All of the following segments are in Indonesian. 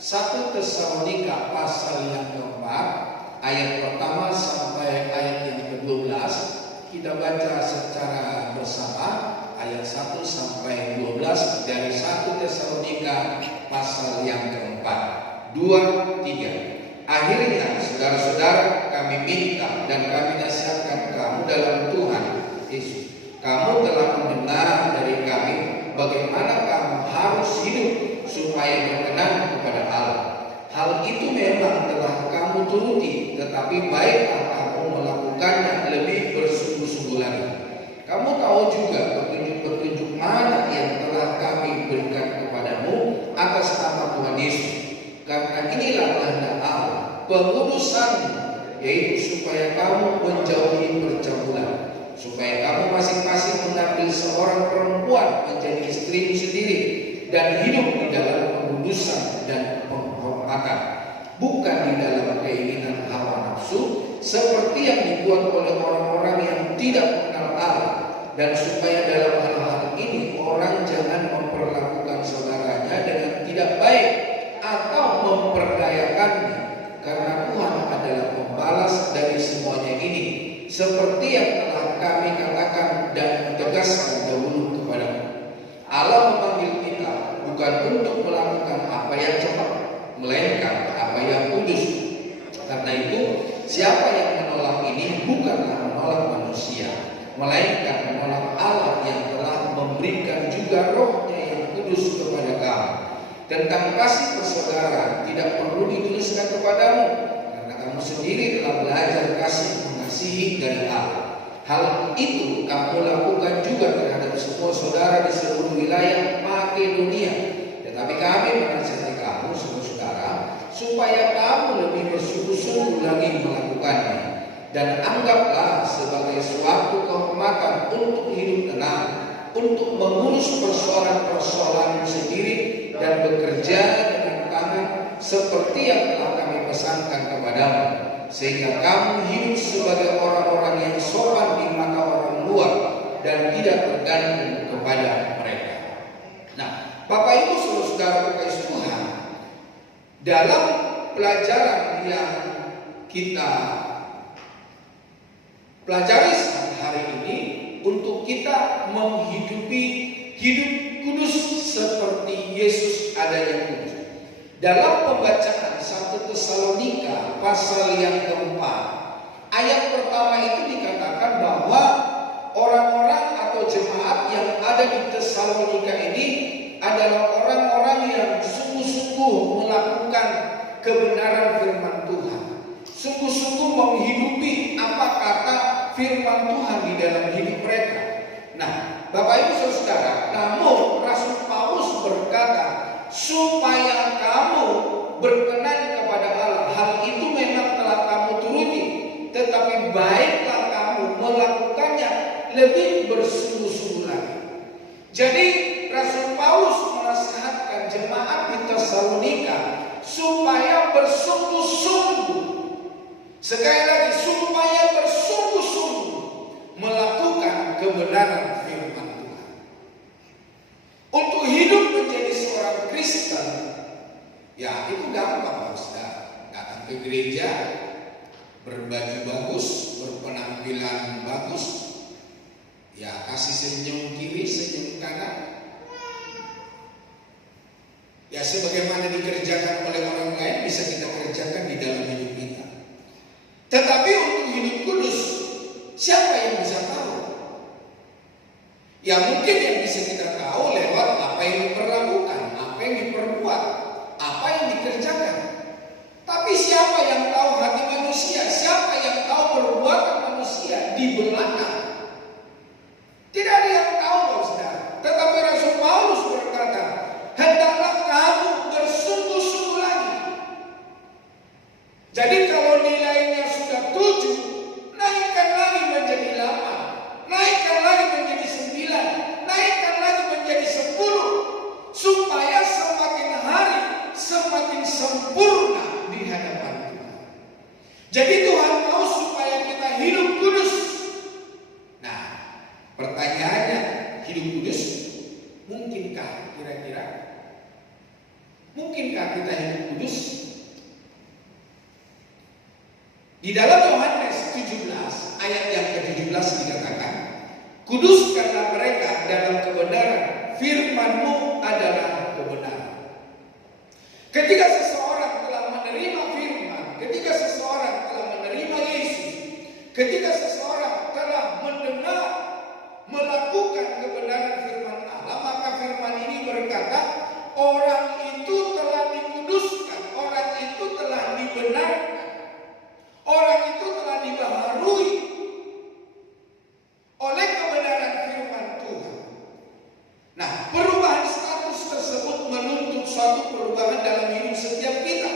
1 Tesalonika pasal yang keempat, ayat pertama sampai ayat yang ke-12. Kita baca secara bersama ayat 1 sampai 12 dari 1 Tesalonika pasal yang keempat. 2, 3. Akhirnya saudara-saudara, kami minta dan kami nasihatkan kamu dalam Tuhan Yesus. Kamu telah mendengar dari kami bagaimana kamu harus hidup supaya berkenan kepada Allah. Hal itu memang telah kamu turuti, tetapi baiklah kamu melakukannya lebih bersungguh-sungguh lagi. Kamu tahu juga petunjuk-petunjuk mana yang telah kami berikan kepadamu atas nama Tuhan Yesus. Karena inilah kehendak Allah, pengudusan, yaitu supaya kamu menjauhi percampuran, supaya kamu masing-masing mengambil seorang perempuan menjadi istrimu sendiri dan hidup di dalam pengudusan dan penghormatan, bukan di dalam keinginan hawa nafsu seperti yang dibuat oleh orang-orang yang tidak mengenal Allah, dan supaya dalam hal-hal ini orang jangan memperlakukan saudaranya dengan tidak baik atau memperdayakannya, karena Tuhan adalah pembalas dari semuanya ini, seperti yang telah kami katakan dan tegaskan dahulu kepadamu. Allah memanggil kita bukan untuk melakukan apa yang cepat, melainkan apa yang kudus. Karena itu, siapa yang menolak ini bukanlah menolak manusia, melainkan menolak Allah yang telah memberikan juga Roh-Nya yang kudus kepada kamu. Tentang kasih bersaudara tidak perlu dituliskan kepadamu, karena kamu sendiri telah belajar kasih mengasihi dari Allah. Hal itu kamu lakukan juga terhadap semua saudara di seluruh wilayah Makedonia. Tetapi kami menasihati kamu, saudara, supaya kamu lebih bersungguh-sungguh lagi melakukannya, dan anggaplah sebagai suatu kehormatan untuk hidup tenang, untuk mengurus persoalan-persoalan sendiri dan bekerja dengan tangan seperti yang telah kami pesankan kepadamu, sehingga kamu hidup sebagai orang-orang yang sopan di mata orang luar dan tidak tergantung kepada mereka. Nah, Bapak Ibu saudara kekasih Tuhan, dalam pelajaran yang kita pelajari hari ini, untuk kita menghidupi hidup kudus seperti Yesus adanya kudus. Dalam pembacaan 1 Tesalonika pasal yang keempat, ayat pertama itu dikatakan bahwa orang-orang atau jemaat yang ada di Tesalonika ini adalah orang-orang yang sungguh-sungguh melakukan kebenaran firman Tuhan, sungguh-sungguh menghidupi apa kata firman Tuhan di dalam hidup mereka. Nah, Bapak Ibu saudara, namun Rasul Paulus berkata, supaya kamu berkenan kepada Allah. Hal itu memang telah kamu turuti, tetapi baiklah kamu melakukannya lebih bersungguh-sungguh lagi. Jadi Rasul Paulus menasihatkan jemaat di Tesalonika supaya bersungguh-sungguh, sekali lagi, supaya bersungguh-sungguh melakukan kebenaran firman Tuhan. Untuk hidup menjadi seorang Kristen, ya itu gampang, saudara. Datang ke gereja, berbaju bagus, berpenampilan bagus, ya kasih senyum kiri, senyum kanan, ya sebagaimana dikerjakan oleh orang lain bisa kita kerjakan di dalam hidup kita. Tetapi untuk hidup kudus, siapa yang bisa tahu? Ya mungkin yang bisa kita tahu lewat apa yang diperlakukan, apa yang diperbuat, apa yang dikerjakan. Tapi siapa yang tahu hati manusia? Siapa yang tahu perbuatan manusia di belakang? Tidak ada yang tahu, saudara. Tetapi Rasul Paulus berkata, hendaklah kamu bersungguh-sungguh lagi. Jadi kalau nilainya sudah 7, naikkan lagi menjadi 8, naikkan lagi menjadi 9, naikkan lagi menjadi 10, supaya semakin hari semakin sempurna di hadapan Tuhan. Jadi Tuhan mau supaya kita hidup kudus. Nah, pertanyaannya, hidup kudus mungkinkah kira-kira? Mungkinkah kita hidup kudus? Di dalam Yohanes 17 ayat yang ke-17 dikatakan, kuduskanlah mereka dalam kebenaran, firman-Mu adalah kebenaran. Ketika seseorang telah menerima firman, ketika seseorang telah menerima Yesus, ketika seseorang telah mendengar, melakukan kebenaran firman Allah, maka firman ini berkata, orang itu telah dikuduskan, orang itu telah dibenarkan, orang itu telah dibaharui oleh kebenaran firman Tuhan. Nah, perubahan status tersebut menuntut suatu perubahan dalam hidup setiap kita.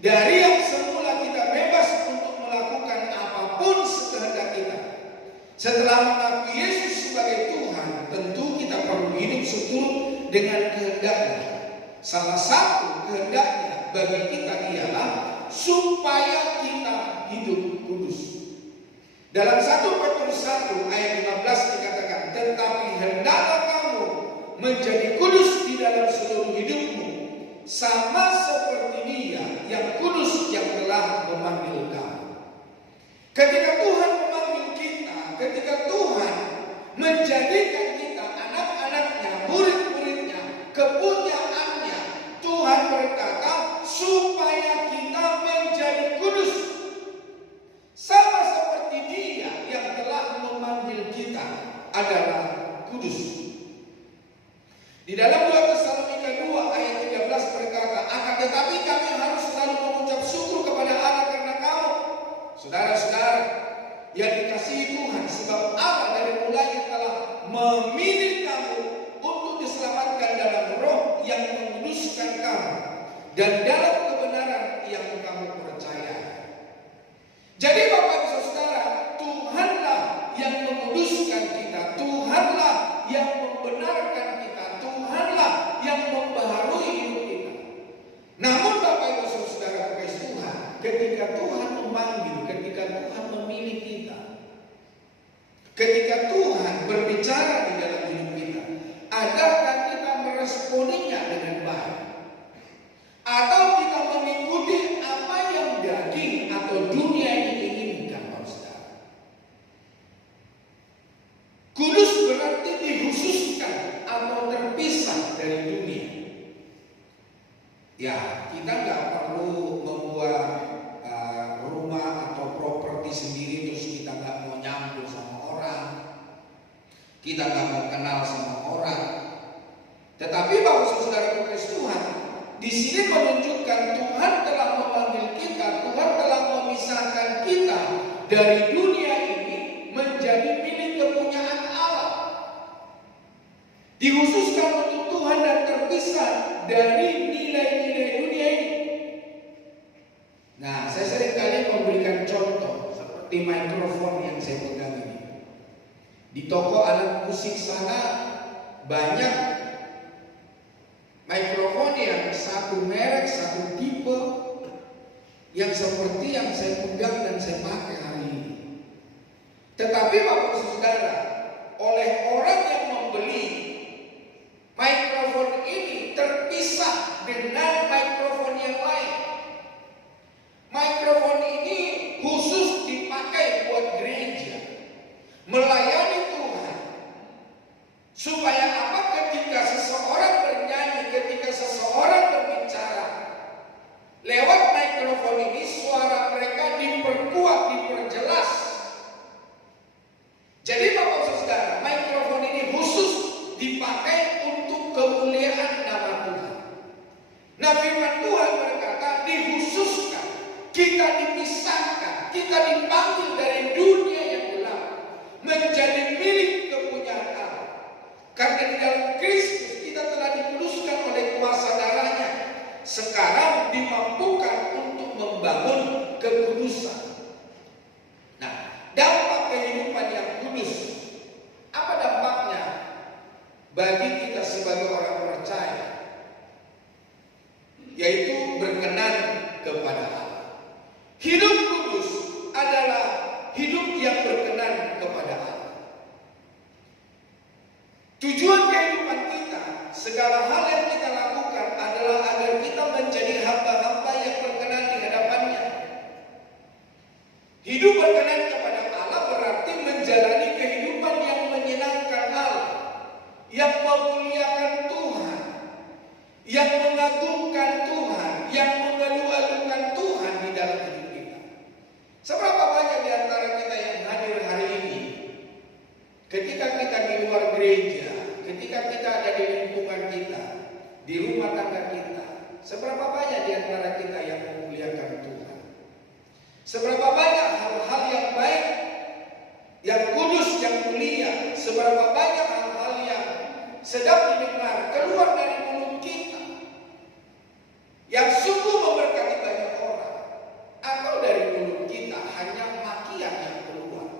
Dari yang semula kita bebas untuk melakukan apapun sekehendak kita, setelah mengakui Yesus sebagai Tuhan, tentu kita perlu hidup seturut dengan kehendaknya. Salah satu kehendaknya bagi kita ialah supaya kita hidup kudus. Dalam 1 Petrus 1 ayat 15 dikatakan, tetapi hendaklah kamu menjadi kudus di dalam seluruh hidupmu, sama seperti Dia yang kudus yang telah memanggil kamu. Ketika Tuhan memanggil kita, ketika Tuhan menjadikan kita anak-anaknya, murid-muridnya, kepunyaannya, Tuhan berkata supaya kita menjadi kudus, sama seperti Dia yang telah memanggil kita adalah kudus. Di dalam 2 Tesalonika 2 ayat 13 berkata, akan tetapi kami harus selalu mengucap syukur kepada Allah karena kamu, saudara-saudara yang dikasihi Tuhan, sebab Allah dari mulanya telah memilih kamu untuk diselamatkan dalam roh yang menguduskan kamu dan dalam kebenaran yang kamu percaya. Jadi Bapak Ibu Saudara, Tuhanlah yang menguduskan kita, Tuhanlah yang membenarkan kita, Tuhanlah yang membaharui hidup kita. Namun Bapak Ibu Saudara kasih Tuhan, ketika Tuhan memanggil, ketika Tuhan memilih kita, ketika Tuhan berbicara di dalam hidup kita, adakah kita meresponinya dengan baik? Atau kita mengikuti apa yang daging atau dunia ini inginkan, Bapak Saudara? Kudus berarti dikhususkan atau terpisah dari dunia. Ya, kita nggak perlu membuat rumah atau properti sendiri terus kita nggak mau nyambung sama orang, kita nggak mau kenal sama orang. Tetapi Bapak Saudara kasih Tuhan, di sini menunjukkan Tuhan telah memanggil kita, Tuhan telah memisahkan kita dari dunia ini menjadi milik kepunyaan Allah. Dikhususkan untuk Tuhan dan terpisah dari nilai-nilai dunia ini. Nah, saya seringkali memberikan contoh seperti mikrofon yang saya pegang ini. Di toko alat musik sana banyak mikrofon yang satu merek, satu tipe yang seperti yang saya pegang dan saya pakai hari ini. Tetapi Bapak Saudara, oleh orang yang membeli mikrofon ini terpisah dengan mikrofon yang lain. Mikrofon ini khusus dipakai buat gereja, melayani Tuhan. Supaya apa? Ketika seseorang bernyanyi, ketika seseorang berbicara, lewat mikrofon ini suara mereka diperkuat, diperjelas. Jadi Bapak Saudara, mikrofon ini khusus dipakai untuk kemuliaan nama Tuhan. Nah, firman Tuhan berkata dikhususkan, kita dipisahkan, kita dipanggil dari dunia yang gelap menjadi milik kepunyaan Allah. Karena di dalam Kristus kita telah dikuduskan oleh kuasa darahnya. Sekarang dimampukan untuk membangun kekudusan. Nah, dampak kehidupan yang kudus, apa dampaknya bagi kita sebagai orang percaya? Yaitu berkenan kepada Allah. Hidup kudus adalah hidup yang berkenan kepada Allah. Tujuan kehidupan kita, segala hal yang kita lakukan adalah agar kita menjadi hamba-hamba yang berkenan di hadapannya. yang mengagungkan Tuhan, yang mengeluh-alukan Tuhan di dalam hidup kita. Seberapa banyak di antara kita yang hadir hari ini, ketika kita di luar gereja, ketika kita ada di lingkungan kita, di rumah tangga kita, seberapa banyak di antara kita yang memuliakan Tuhan? Seberapa banyak hal-hal yang baik, yang kudus, yang mulia, seberapa banyak hal-hal yang sedap didengar keluar dari mulut kita, yang sungguh memberkati banyak orang, atau dari mulut kita hanya makian yang keluar.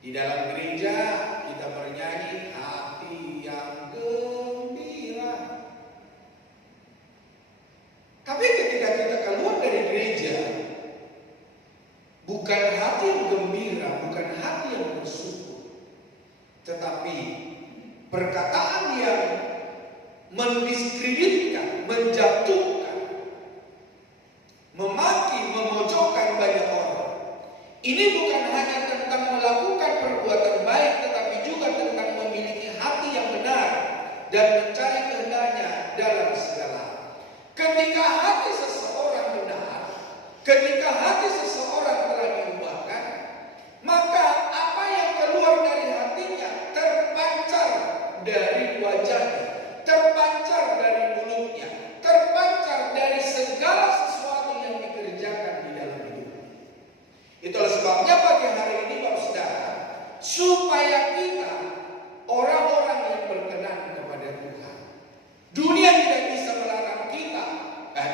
Di dalam gereja kita bernyanyi hati yang gembira, tapi ketika kita keluar dari gereja, bukan hati yang gembira, bukan hati yang bersyukur, tetapi perkataan yang mendiskreditkan, menjatuhkan, memaki, memojokkan banyak orang. Ini bukan hanya tentang melakukan perbuatan baik, tetapi juga tentang memiliki hati yang benar dan mencari kehendaknya dalam segala hal. Ketika hati seseorang benar, ketika hati seseorang telah diubahkan, maka apa yang keluar dari hatinya terpancar dari wajahnya, terpancar dari mulutnya, terpancar dari segala sesuatu yang dikerjakan di dalam hidupnya. Itulah sebabnya pagi hari ini Bapak Saudara, supaya kita orang-orang yang berkenan kepada Tuhan. Dunia tidak bisa melarang kita,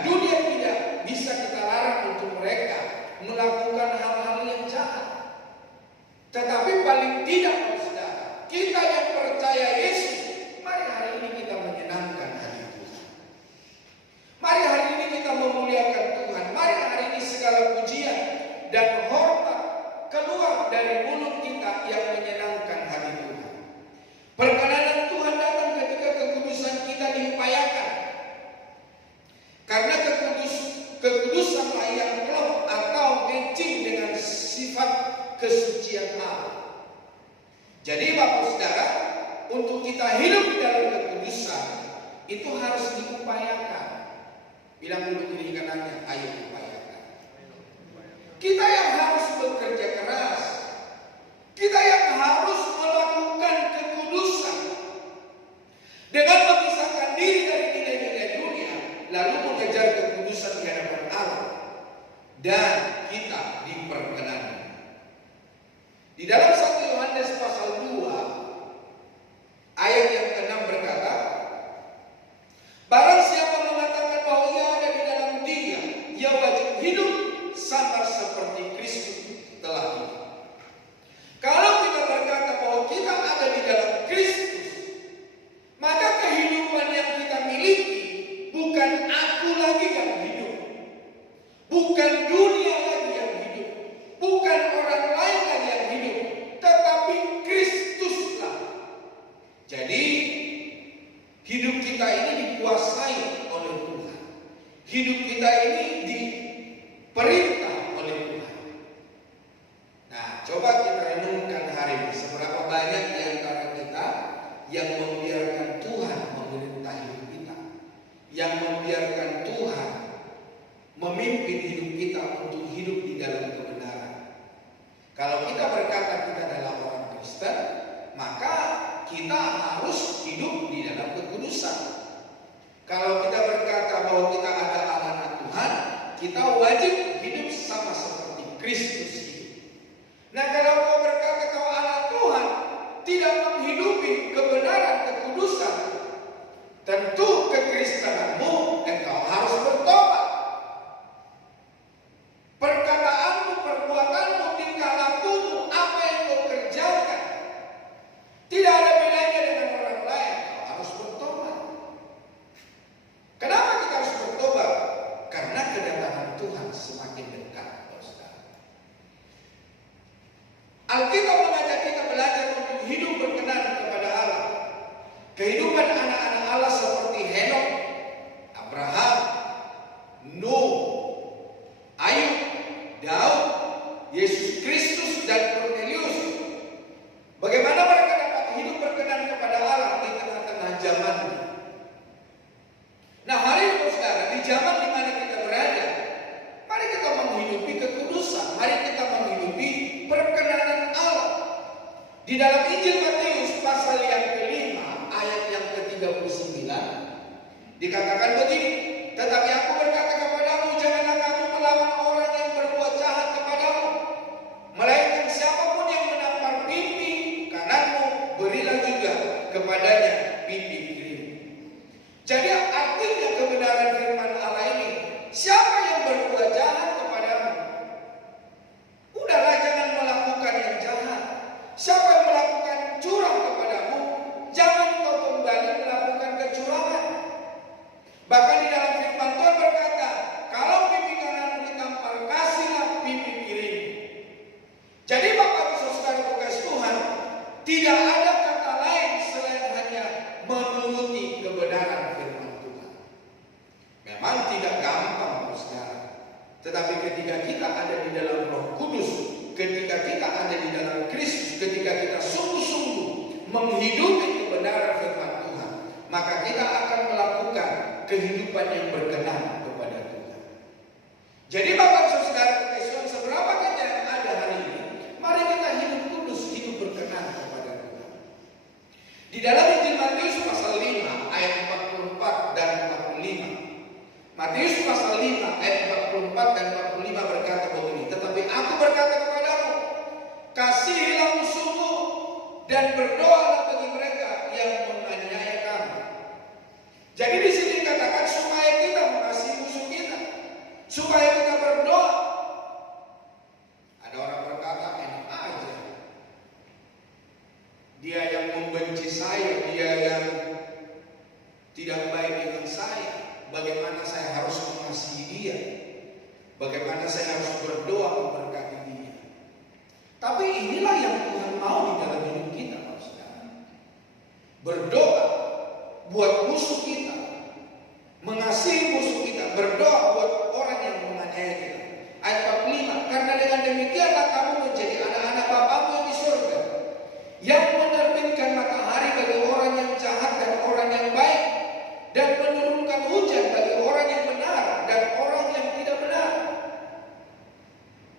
dunia tidak bisa kita larang untuk mereka melakukan hal-hal yang jahat. Tetapi paling tidak Bapak Saudara, kita yang percaya Yesus, mari hari ini kita menyenangkan hati Tuhan. Mari hari ini kita memuliakan Tuhan. Mari hari ini segala pujian dan hormat keluar dari mulut kita yang menyenangkan hati Tuhan. Perkenanan Tuhan datang ketika kekudusan kita diupayakan. Karena kekudusanlah yang klop atau matching dengan sifat kesucian Allah. Jadi Bapak Saudara, untuk kita hidup di dalam kekudusan itu harus diupayakan. Bilang dulu kiri kanannya, ayo upayakan. Kita yang harus bekerja keras, kita yang harus melakukan kekudusan dengan memisahkan diri dari nilai-nilai dunia, lalu mengejar kekudusan di hadapan Allah, dan kita diperkenankan. Di dalam 1 Yohanes pasal 2 ayat yang ke-6 berkata, barang siapa mengatakan bahwa ia ada di dalam Dia, ia wajib hidup sama seperti Kristus telah hidup. Kalau kita berkata bahwa kita ada di dalam Kristus, maka kehidupan yang kita miliki bukan aku lagi yang hidup, bukan dunia lagi yang hidup, bukan orang lain lagi yang hidup, tetapi Kristuslah. Jadi hidup kita ini dikuasai oleh Tuhan. Hidup kita ini diperintah oleh Tuhan. Nah, coba kita renungkan hari ini, seberapa banyak di antara kita yang membiarkan Tuhan memerintah hidup kita, yang membiarkan Tuhan memimpin hidup kita untuk hidup di dalam kebenaran. Kalau kita berkata kita adalah orang Kristen, maka kita harus hidup di dalam kekudusan. Kalau kita berkata bahwa kita adalah anak Tuhan, kita wajib hidup sama seperti Kristus hidup. Nah, kalau kau berkata kau anak Tuhan, tidak menghidupi kebenaran kekudusan, tentu kekristenanmu engkau harus bertobat. Perkataanmu, perbuatanmu, tingkah lakumu, apa yang kau kerjakan, tidak ada bedanya dengan orang lain. Kau harus bertobat. Kenapa kita harus bertobat? Karena kedatangan Tuhan semakin dekat, saudara. Alkitab mengajak kita belajar untuk hidup berkenan kepada Allah. Kehidupan anak-anak Allah seperti Henok, Abraham, Dikatakan begini, tetapi aku berkata kepadamu, janganlah kamu melawan orang yang berbuat jahat kepadamu, melainkan siapapun yang menampar pipi kananmu, berilah juga kepadanya pipi kiri. Jadi artinya kebenaran firman Allah ini, siapa yang berbuat jahat kepadamu, udahlah jangan melakukan yang jahat. Siapa yang melakukan curang kepadamu, jangan kau kembali melakukan kecurangan. Bahkan di dalam firman Tuhan berkata, kalau pipi kananmu ditampar, kasihlah pipi kiri. Jadi Bapak Ibu Saudara kasih Tuhan, tidak ada kata lain selain hanya menuruti kebenaran firman Tuhan. Memang tidak gampang, Saudara. Tetapi ketika kita ada di dalam Roh Kudus, ketika kita ada di dalam Kristus, ketika kita sungguh-sungguh menghidupi kebenaran firman Tuhan, maka kita akan melakukan kehidupan yang berkenan kepada Tuhan. Jadi Bapak Saudara Tuhan, seberapa kita yang ada hari ini, mari kita hidup kudus, hidup berkenan kepada Tuhan. Di dalam Injil Matius pasal 5 ayat 44 dan 45. Matius pasal 5 ayat 44 dan 45 berkata begini, tetapi aku berkata kepadamu, kasihilah musuhmu dan berdoalah bagi mereka yang menganiaya kamu. Jadi di sini dikatakan supaya kita mengasihi musuh kita, supaya kita berdoa. Ada orang berkata, enak aja, dia yang membenci saya, dia yang tidak baik dengan saya, bagaimana saya harus mengasihi dia, bagaimana saya harus berdoa memberkati dia. Tapi inilah yang Tuhan mau di dalam hidup kita, Saudara. Berdoa buat musuh kita, mengasihi musuh kita, berdoa buat orang yang menganiaya kita. Ayat 45, karena dengan demikianlah kamu menjadi anak-anak Bapamu yang di surga, yang menerbitkan matahari bagi orang yang jahat dan orang yang baik, dan menurunkan hujan bagi orang yang benar dan orang yang tidak benar.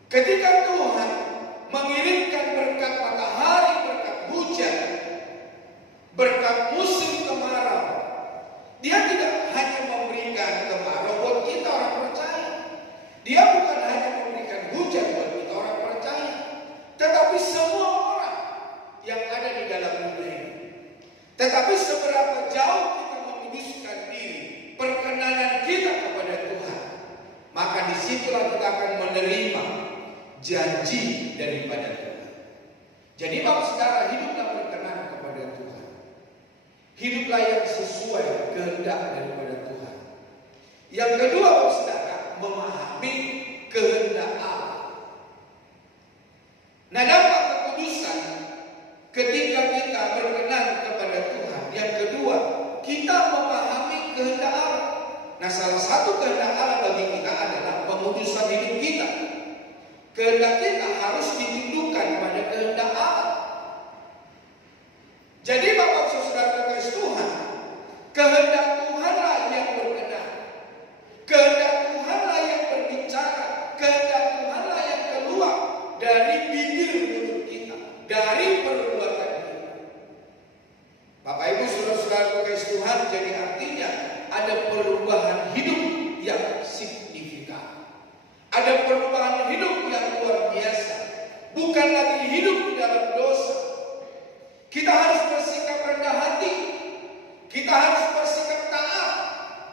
Ketika Tuhan mengirimkan berkat matahari, berkat hujan, berkat musim kemarau, Dia tidak hanya memberikan kemarau buat kita orang percaya. Dia bukan hanya memberikan hujan buat kita orang percaya, tetapi semua orang yang ada di dalam dunia ini. Tetapi seberapa jauh kita menguduskan diri, perkenanan kita kepada Tuhan, maka disitulah kita akan menerima janji daripada Tuhan. Jadi Bapak Saudara, hiduplah berkenan kepada Tuhan. Hiduplah yang sesuai kehendak daripada Tuhan. Yang kedua Bapak Saudara, memahami kehendak Allah. Nah, dapat kekudusan ketika kita berkenan kepada Tuhan. Yang kedua, kita memahami kehendak Allah. Nah, salah satu kehendak Allah bagi kita adalah pengudusan hidup kita. Kehendak kita harus ditundukkan pada kehendak Allah. Jadi Bapak Saudara kasih Tuhan, kehendak Tuhanlah yang berkenan, kehendak Tuhanlah yang berbicara, kehendak Tuhanlah yang keluar dari bibir mulut kita, dari perbuatan kita. Bapak Ibu Saudara kasih Tuhan, jadi artinya ada perubahan hidup yang signifikan. Ada perubahan hidup yang luar biasa. Bukan lagi hidup di dalam dosa. Kita harus bersikap rendah hati. Kita harus bersikap taat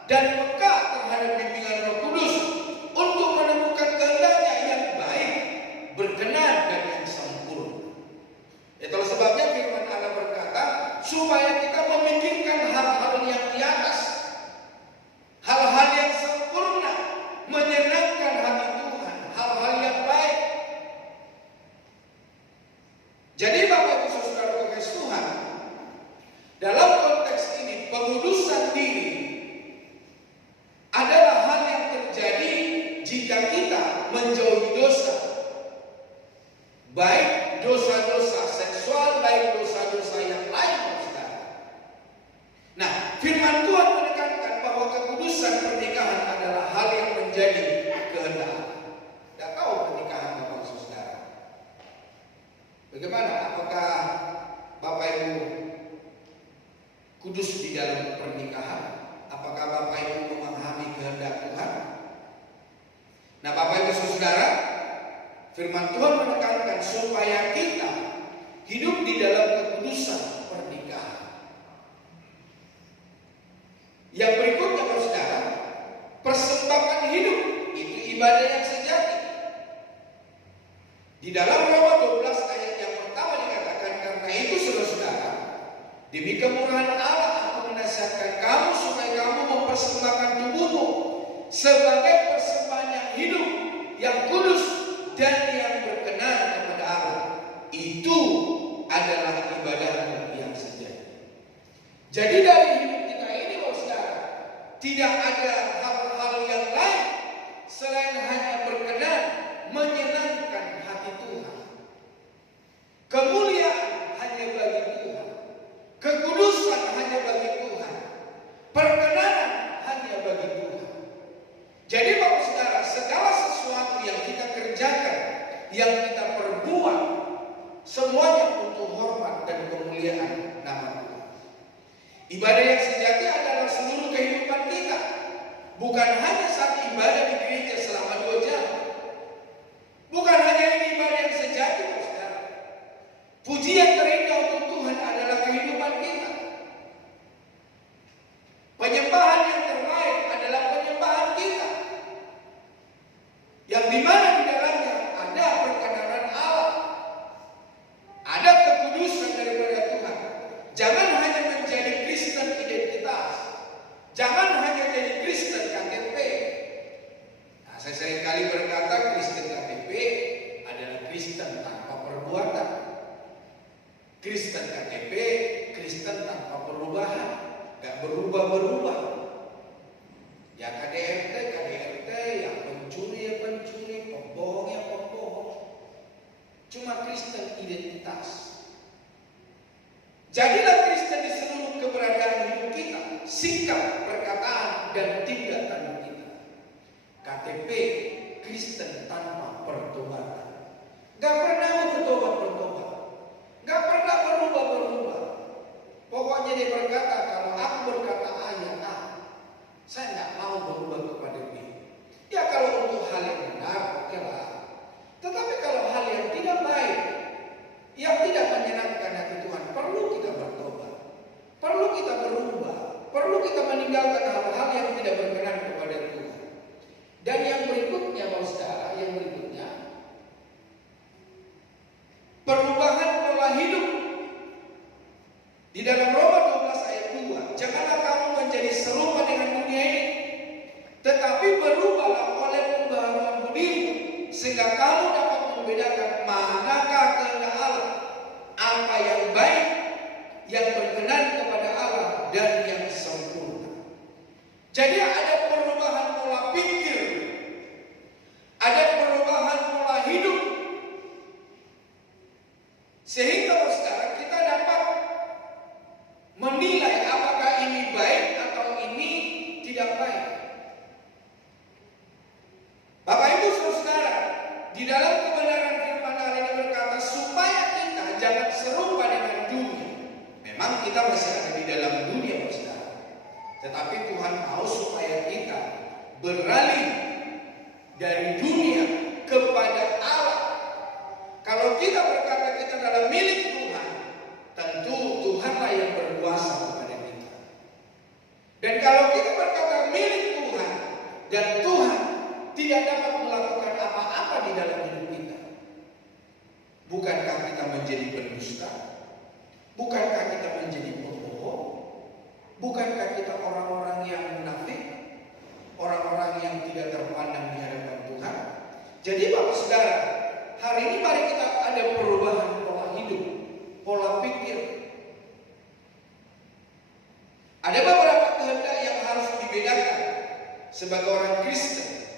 dan peka terhadap bimbingan Roh Kudus untuk menemukan kehendaknya yang baik, berkenan dan yang sempurna. Itulah sebabnya firman Allah berkata, supaya kita memikirkan hal-hal yang di atas, hal-hal yang sempurna, menyenangkan hati Tuhan, hal-hal yang baik. Jadi Bapak Ibu Saudara kasih Tuhan, dalam konteks ini pengudusan diri adalah hal yang mempersembahkan tubuhmu sebagai persembahan yang hidup, yang kudus, dan yang berkenan kepada Allah. Itu adalah ibadahmu yang sejati. Jadi dari hidup kita ini, saudara, tidak ada hal-hal yang lain selain hanya berkenan menyenangkan hati Tuhan. Kemuliaan hanya bagi Tuhan, kekudusan hanya bagi Tuhan, perkenanan hanya bagi Tuhan. Jadi Bapak Saudara, segala sesuatu yang kita kerjakan, yang kita perbuat, semuanya untuk hormat dan kemuliaan nama Tuhan. Ibadah yang sejati adalah seluruh kehidupan kita, bukan hanya saat ibadah di gereja selama 2 jam. Bukan hanya ini ibadah yang sejati, saudara. Pujian terindah untuk Tuhan adalah kehidupan kita. Penyembahan yang terbaik adalah penyembahan kita, yang dimana di dalamnya ada perkenanan Allah, ada kekudusan daripada Tuhan. Jangan hanya menjadi Kristen identitas, jangan hanya jadi Kristen KTP. Nah, saya seringkali berkata Kristen KTP adalah Kristen tanpa perbuatan. Kristen KTP, Kristen tanpa perubahan, gak berubah-berubah. Ya KDRT, yang pencuri ya pencuri, pembohong ya pembohong. Cuma Kristen identitas. Jadilah Kristen di seluruh keberadaan hidup kita, sikap, perkataan, dan tindakan kita. KTP, Kristen tanpa pertobatan. Gak pernah bertobat-bertobat, gak pernah berubah-berubah. Pokoknya dia berkata, kalau aku berkata A ya A, saya gak mau berubah kepada B. Ya kalau untuk hal yang benar, oke lah. Tetapi kalau hal yang tidak baik, yang tidak menyenangkan hati Tuhan, perlu kita bertobat, perlu kita berubah, perlu kita meninggalkan hal-hal yang tidak berkenan kepada Tuhan. Dan yang berikutnya, saudara, yang berikutnya, perubahan pola hidup. Di dalam Roma 12 ayat 2, janganlah kamu menjadi serupa dengan dunia ini, tetapi berubahlah oleh pembaharuan budimu, sehingga kamu dapat membedakan manakah kehendak Allah, apa yang baik, yang berkenan kepada Allah, dan yang sempurna. Jadi ada perubahan pola pikir, ada perubahan pola hidup, sehingga saudara kita dapat menilai apakah ini baik atau ini tidak baik. Bapak Ibu Saudara, di dalam kebenaran firman Allah ini berkata supaya kita jangan serupa dengan dunia. Memang kita masih ada di dalam dunia, saudara. Tetapi Tuhan mau supaya kita beralih dari dunia kepada Allah. Kalau kita berkata kita adalah milik Tuhan, tentu Tuhanlah yang berkuasa kepada kita. Dan kalau kita berkata milik Tuhan dan Tuhan tidak dapat melakukan apa-apa di dalam hidup kita, bukankah kita menjadi pendusta? Bukankah kita menjadi pembohong? Bukankah kita orang-orang yang munafik? Orang-orang yang tidak terpandang di hadapan Tuhan? Jadi Bapak Saudara, hari ini mari kita ada perubahan pola hidup, pola pikir. Ada beberapa kehendak yang harus dibedakan sebagai orang Kristen.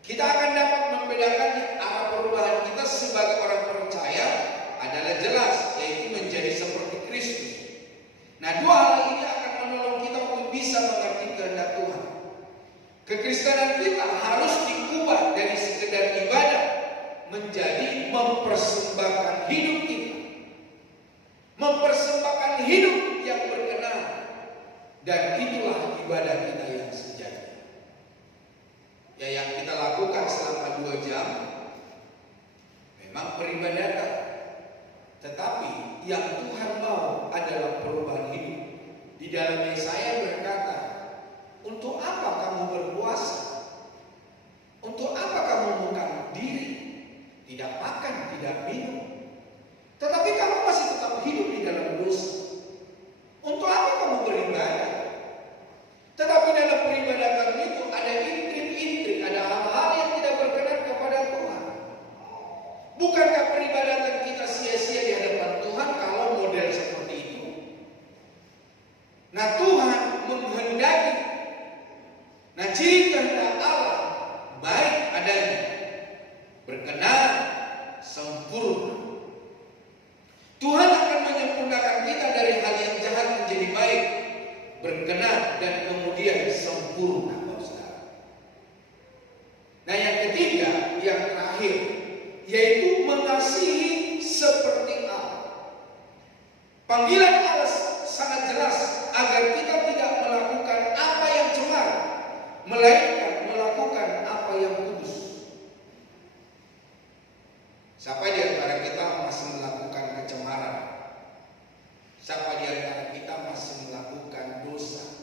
Kita akan dapat membedakannya. Arah perubahan kita sebagai orang percaya adalah jelas, yaitu menjadi seperti Kristus. Nah, 2 hal ini akan menolong kita untuk bisa mengerti kehendak Tuhan. Kekristenan kita harus diubah dari sekedar ibadah menjadi mempersembahkan hidup kita, mempersembahkan hidup yang berkenan, dan itulah ibadah kita yang sejati. Ya, yang kita lakukan selama 2 jam memang peribadatan, tetapi yang Tuhan mau adalah perubahan hidup. Di dalam Yesaya berkata, untuk apa kamu berpuasa? Untuk apa kamu bukan diri? Tidak makan, tidak minum, tetapi kamu masih tetap hidup di dalam dosa. Untuk apa kamu beribadah? Tetapi dalam ciri kehendak Allah baik adanya, berkenan, sempurna. Tuhan akan menyempurnakan kita dari hal yang jahat menjadi baik, berkenan, dan kemudian sempurna. Nah, yang ketiga, yang terakhir, yaitu mengasihi seperti Allah. Panggilan Allah sangat jelas agar kita tidak melakukan apa yang cemar, melainkan melakukan apa yang kudus. Siapa di antara kita masih melakukan kecemaran? Siapa di antara kita masih melakukan dosa?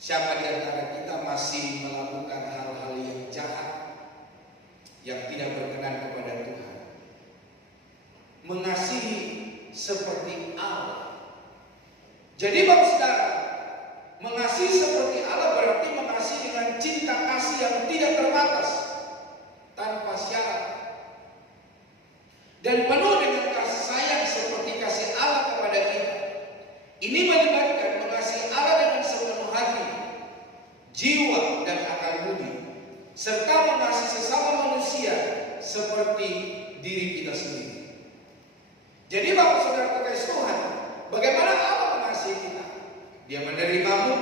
Siapa di antara kita masih melakukan hal-hal yang jahat, yang tidak berkenan kepada Tuhan? Mengasihi seperti Allah. Jadi Bapak Saudara, mengasihi seperti Allah berarti mengasihi dengan cinta kasih yang tidak terbatas, tanpa syarat, dan penuh dengan kasih sayang seperti kasih Allah kepada kita. Ini melibatkan mengasihi Allah dengan sepenuh hati, jiwa, dan akal budi, serta mengasihi sesama manusia seperti diri kita sendiri. Jadi Bapak Saudara kekasih Tuhan, bagaimana Allah mengasihi kita? Dia menerimamu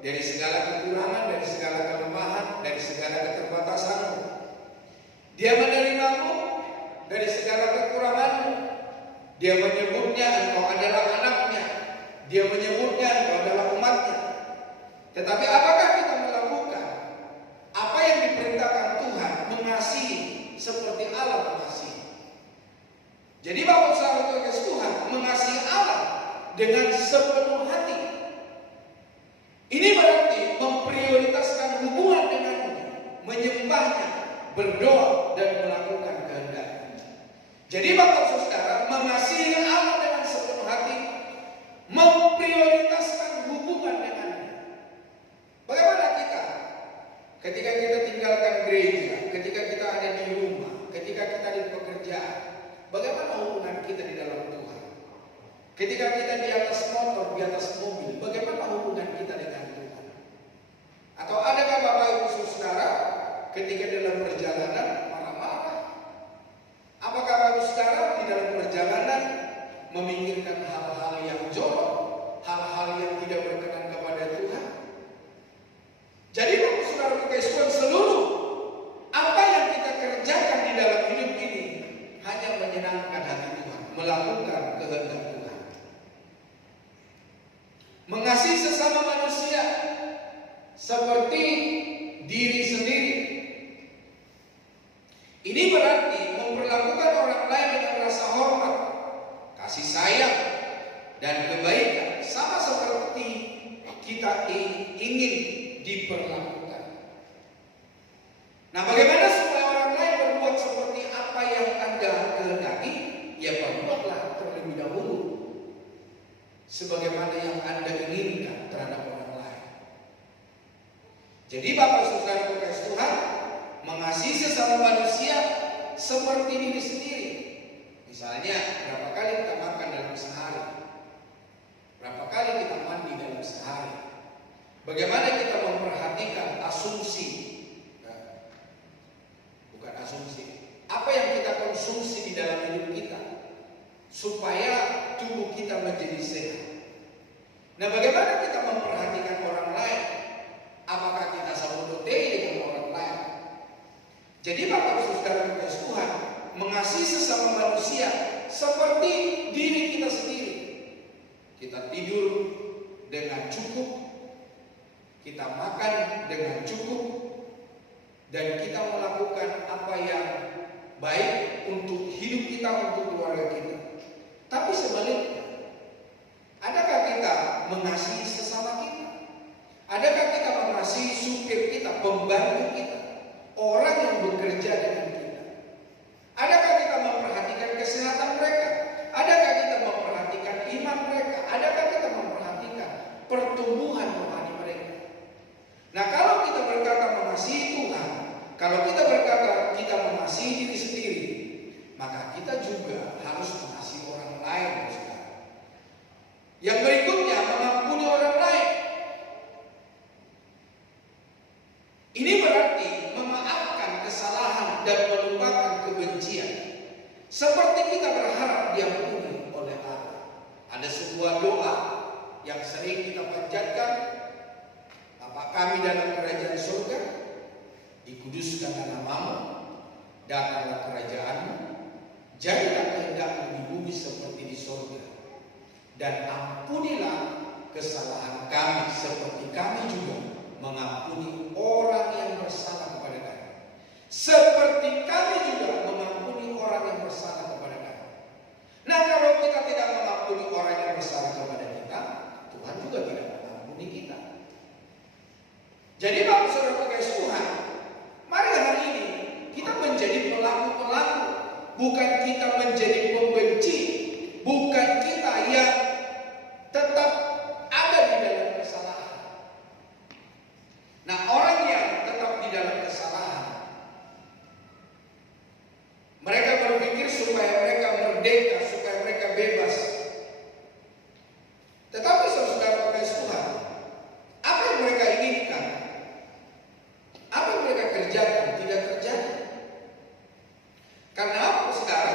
dari segala kekurangan, dari segala kelemahan, dari segala keterbatasanmu. Dia menerimamu dari segala kekuranganmu. Dia menyebutnya engkau adalah anaknya. Dia menyebutnya engkau adalah umatnya. Tetapi apakah kita melakukan apa yang diperintahkan Tuhan, mengasihi seperti Allah mengasihi? Jadi Bapak Saudara kekasih Tuhan, mengasihi Allah dengan sepenuh hati. Ini berarti memprioritaskan hubungan dengannya, menyembahnya, berdoa, dan melakukan kehendaknya. Jadi Bapak Saudara, mengasihi Allah dengan sepenuh hati, memprioritaskan hubungan dengannya. Bagaimana kita? Ketika kita tinggalkan gereja, ketika kita ada di rumah, ketika kita di pekerjaan, bagaimana hubungan kita di dalam Tuhan? Ketika kita di atas motor, di atas mobil, bagaimana hubungan kita dengan Tuhan? Atau adakah Bapak Ibu Saudara ketika dalam perjalanan marah-marah? Apakah Bapak Saudara di dalam perjalanan memikirkan hal-hal yang jorok, hal-hal yang tidak berkenan kepada Tuhan? Jadi Bapak Saudara kekasih Tuhan, seluruh apa yang kita kerjakan di dalam hidup ini hanya menyenangkan hati Tuhan, melakukan kehendak Tuhan. Mengasihi sesama manusia seperti diri sendiri. Ini berarti memperlakukan orang lain dengan rasa hormat, kasih sayang, dan kebaikan, sama seperti kita ingin diperlakukan. Nah, bagaimana supaya orang lain berbuat seperti apa yang Anda kehendaki? Ya, perbuatlah terlebih dahulu sebagaimana yang Anda inginkan terhadap orang lain. Jadi Bapak Saudara kekasih Tuhan, mengasihi sesama manusia seperti diri sendiri. Misalnya, berapa kali kita makan dalam sehari? Berapa kali kita mandi dalam sehari? Bagaimana kita memperhatikan asumsi, bukan asumsi, apa yang kita konsumsi di dalam hidup kita supaya tubuh kita menjadi sehat. Nah, bagaimana kita memperhatikan orang lain? Apakah kita sambut dengan orang lain? Jadi Bapak Saudara kekasih Tuhan, mengasihi sesama manusia seperti diri kita sendiri. Kita tidur dengan cukup, kita makan dengan cukup, dan kita melakukan apa yang baik untuk hidup kita, untuk keluarga kita. Tapi sebaliknya, adakah kita mengasihi sesama kita? Adakah kita mengasihi supir kita, pembantu kita, orang yang bekerja dengan kita? Adakah kita memperhatikan kesehatan mereka? Adakah kita memperhatikan iman mereka? Adakah kita memperhatikan pertumbuhan rohani mereka? Nah, kalau kita berkata mengasihi Tuhan, kalau kita berkata kita mengasihi diri sendiri, maka kita juga harus mengasihi orang lain. Yang berikutnya, mengampuni orang lain. Ini berarti memaafkan kesalahan dan melupakan kebencian. Seperti kita berharap diampuni oleh Allah. Ada sebuah doa yang sering kita panjatkan. Bapa kami dalam kerajaan surga, dikuduskanlah namamu, datanglah kerajaanmu, jadilah kehendakmu di bumi seperti di surga. Dan ampunilah kesalahan kami seperti kami juga mengampuni orang yang bersalah kepada kami. Seperti kami juga mengampuni orang yang bersalah kepada kami. Nah, kalau kita tidak mengampuni orang yang bersalah kepada kita, Tuhan juga tidak mengampuni kita. Jadi Bapak Saudara kasih Tuhan, mari hari ini kita menjadi pelaku-pelaku, bukan kita menjadi pembenci, bukan kita yang tetap ada di dalam kesalahan. Nah, orang yang tetap di dalam kesalahan, mereka berpikir supaya mereka merdeka, supaya mereka bebas. Tetapi saudara kasih Tuhan, apa yang mereka inginkan, apa yang mereka kerjakan tidak terjadi. Karena apa saudara?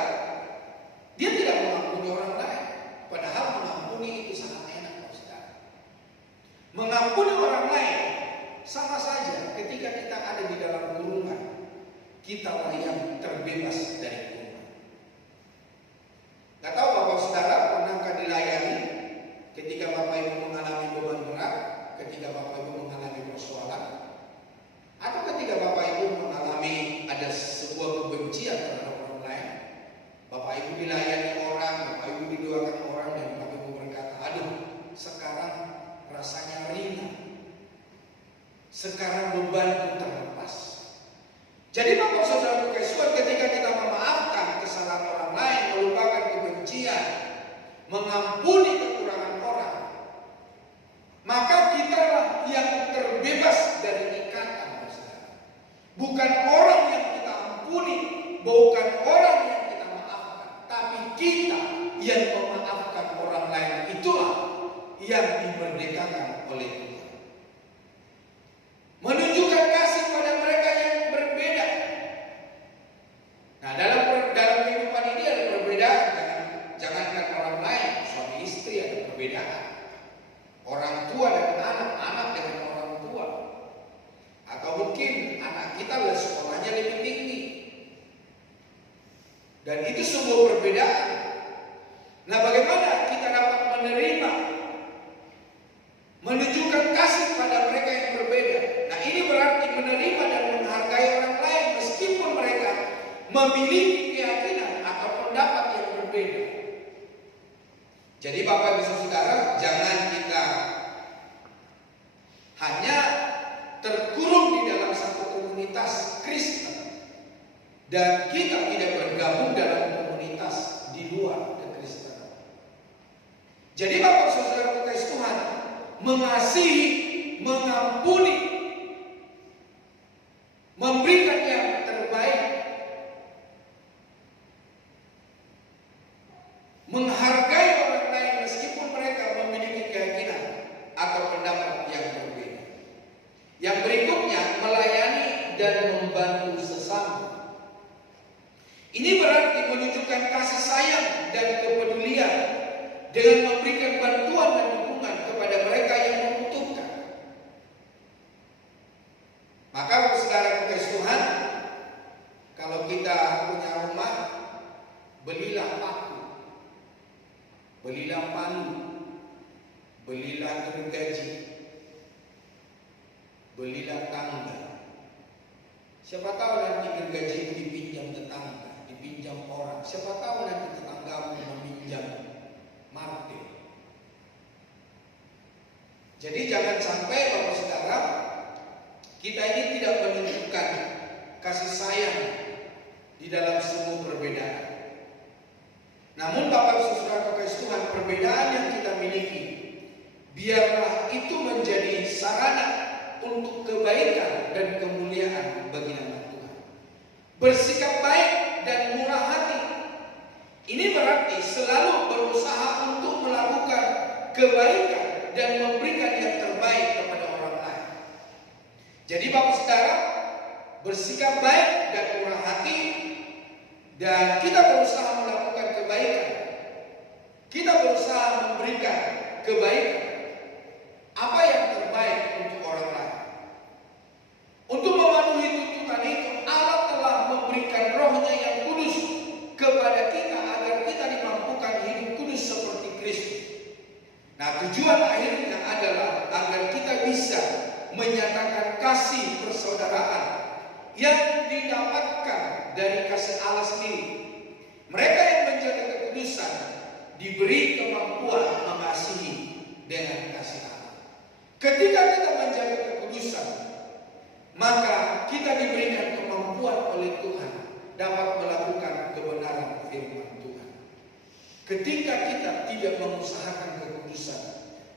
Dia tidak mengampuni orang lain, padahal mengampuni itu sangat enak, saudara. Mengampuni orang lain sama saja ketika kita ada di dalam kurungan, kita yang terbebas dari kurungan. Gak tahu Bapak Saudara pernahkah dilayani ketika Bapak Ibu mengalami beban berat, ketika Bapak Ibu mengalami persoalan, atau ketika Bapak Ibu mengalami ada sebuah kebencian terhadap orang lain. Bapak Ibu dilayani orang, Bapak Ibu didoakan orang, dan Bapak Ibu berkata, aduh, sekarang rasanya ringan, sekarang bebanku terlepas. Jadi Bapak Saudara Tuhan, ketika kita memaafkan kesalahan orang lain, melupakan kebencian, mengampuni kekurangan orang, maka kitalah yang terbebas dari ikatan, saudara. Bukan orang yang kita ampuni, bukan orang yang kita maafkan, tapi kita yang memaafkan orang lain, itulah yang dimerdekakan oleh Tuhan. Menunjukkan kasih pada mereka yang berbeda. Nah, dalam kehidupan ini ada perbedaan. Jangankan orang lain, suami istri ada perbedaan. Orang tua dengan anak, anak dengan orang tua. Atau mungkin anak kita sekolahnya lebih tinggi. Dan itu sebuah perbedaan. Nah, bagaimana kita dapat menerima, menunjukkan kasih pada mereka yang berbeda? Nah, ini berarti menerima dan menghargai orang lain meskipun mereka memiliki keyakinan atau pendapat yang berbeda. Jadi Bapak Ibu Saudara, jangan kita hanya terkurung di dalam satu komunitas Kristen dan kita tidak bergabung dalam komunitas di luar kekristenan. Jadi Bapak Ibu Saudara kasih Tuhan, mengasihi, mengampuni, memberikan yang terbaik, menghargai orang lain meskipun mereka memiliki keyakinan atau pendapat yang berbeda. Yang berikutnya, melayani dan membantu sesama. Ini berarti menunjukkan kasih sayang dan kepedulian dengan memberikan bantuan dan dukungan kepada mereka yang membutuhkan. Maka saudara kasih Tuhan, kalau kita punya rumah, belilah paku, belilah palu, belilah gergaji, belilah tangga. Siapa tahu nanti gergaji itu dipinjam tetangga, dipinjam orang. Siapa tahu nanti tetanggamu meminjam martil. Jadi jangan sampai Bapak Saudara, kita ini tidak menunjukkan kasih sayang di dalam semua perbedaan. Namun Bapak Saudara kasih Tuhan, perbedaan yang kita miliki, biarlah itu menjadi sarana untuk kebaikan dan kemuliaan bagi nama Tuhan. Bersikap baik dan murah hati. Ini berarti selalu berusaha untuk melakukan kebaikan dan memberikan yang terbaik kepada orang lain. Jadi Bapak Saudara, bersikap baik dan murah hati, dan kita berusaha melakukan kebaikan. Kita berusaha memberikan kebaikan, apa yang terbaik untuk orang lain. Untuk memenuhi tuntutan itu, Allah telah memberikan Roh-Nya yang kudus kepada kita agar kita dimampukan hidup kudus seperti Kristus. Nah, tujuan akhirnya adalah agar kita bisa menyatakan kasih persaudaraan yang didapatkan dari kasih Allah sendiri. Mereka yang menjaga kekudusan diberi kemampuan mengasihi dengan kasih Allah. Ketika kita menjaga kekudusan, maka kita diberikan kemampuan oleh Tuhan dapat melakukan kebenaran firman Tuhan. Ketika kita tidak mengusahakan kekudusan,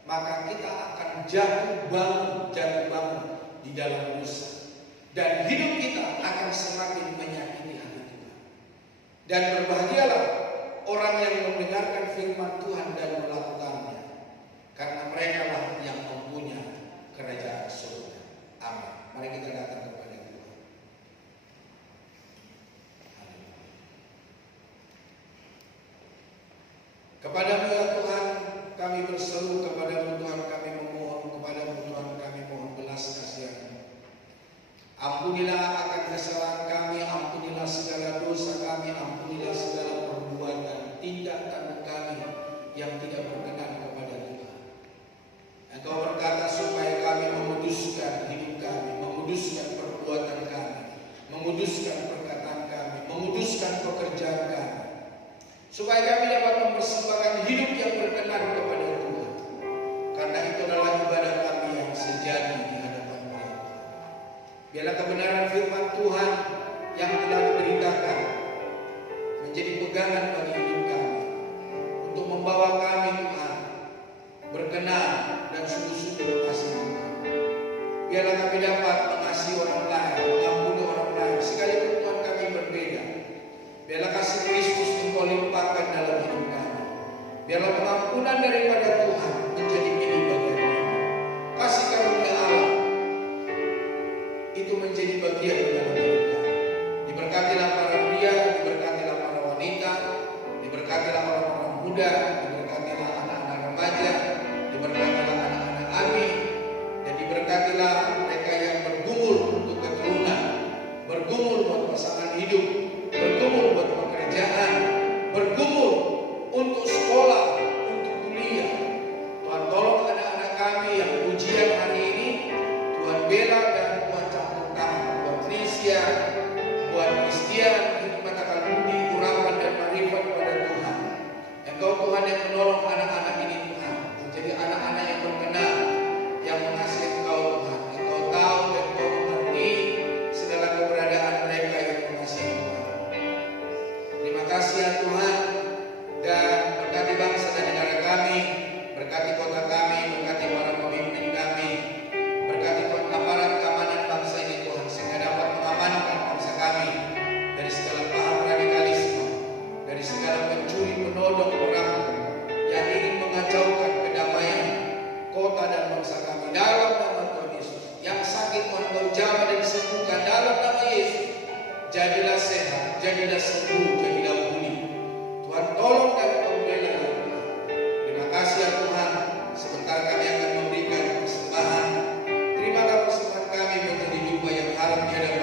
maka kita akan jatuh bangun di dalam dosa, dan hidup kita akan semakin menyakiti hati Tuhan. Dan berbahagialah orang yang mendengarkan firman Tuhan dan melakukannya, karena mereka lah yang mempunyai kerajaan surga. Amin. Mari kita datang kepada Tuhan. Kepadamu ya Tuhan kami berseru, kepadamu Tuhan kami memohon, kepadamu Tuhan kami mohon belas kasihan. Ampunilah akan kesalahan kami, ampunilah segala dosa kami, ampunilah segala perbuatan, tindakan kami yang tidak berkenan kepada Tuhan. Engkau berkata supaya kami menguduskan hidup kami, menguduskan perbuatan kami, menguduskan perkataan kami, menguduskan pekerjaan kami, supaya kami dapat mempersembahkan hidup yang berkenan kepada Tuhan. Karena itu adalah ibadah kami yang sejati di hadapan Tuhan. Biarlah kebenaran firman Tuhan yang telah diberitakan menjadi pegangan bagi hidup kami, untuk membawa kami Tuhan berkenan dan sungguh-sungguh mengasihi Tuhan. Biarlah kami dapat mengasihi orang lain, mengampuni orang lain, sekalipun Tuhan kami berbeda. Biarlah kasih Kristus Engkau limpahkan dalam hidup kami. Biarlah pengampunan daripada Tuhan menjadi milik bagian kami. Kasih karunia Allah itu menjadi bagian di dalam hidup kami. Diberkatilah para pria, diberkatilah para wanita, diberkatilah orang-orang muda, diberkatilah anak-anak remaja, diberkatilah anak-anak abi, dan diberkatilah mereka yang bergumul untuk keturunan, bergumul buat pasangan hidup, bergumul buat pekerjaan, bergumul untuk sekolah, untuk kuliah. Tuhan tolong anak-anak kami yang ujian hari ini, Tuhan bela dan Tuhan campur tangan buat Indonesia, buat Kristian, hikmat akal budi, urapan dan marifat kepada Tuhan. Engkau Tuhan yang menolong anak-anak ini Tuhan, menjadi anak-anak yang berkenan, yang mengasihi Engkau Tuhan. Engkau tahu dan Engkau mengerti segala keberadaan mereka yang mengasihi Tuhan. Terima kasih ya Tuhan, dan berkati bangsa dan negara kami, berkati kota kami, berkati para pemimpin kami, berkati aparat keamanan bangsa ini Tuhan, sehingga dapat mengamankan bangsa kami dari segala paham radikalisme, dari segala pencuri, penodong, perampok yang ingin mengacaukan kedamaian kota dan bangsa kami. Dalam nama Tuhan Yesus, yang sakit Tuhan Kau jamah dan sembuhkan dalam nama Yesus. Jadilah sehat, jadilah sembuh, jadilah pulih. Tuhan tolong dan Kau bela ya Tuhan. Terima kasih ya Tuhan. Sebentar kami akan memberikan persembahan. Terimalah persembahan kami menjadi jumpa yang harum di hadapan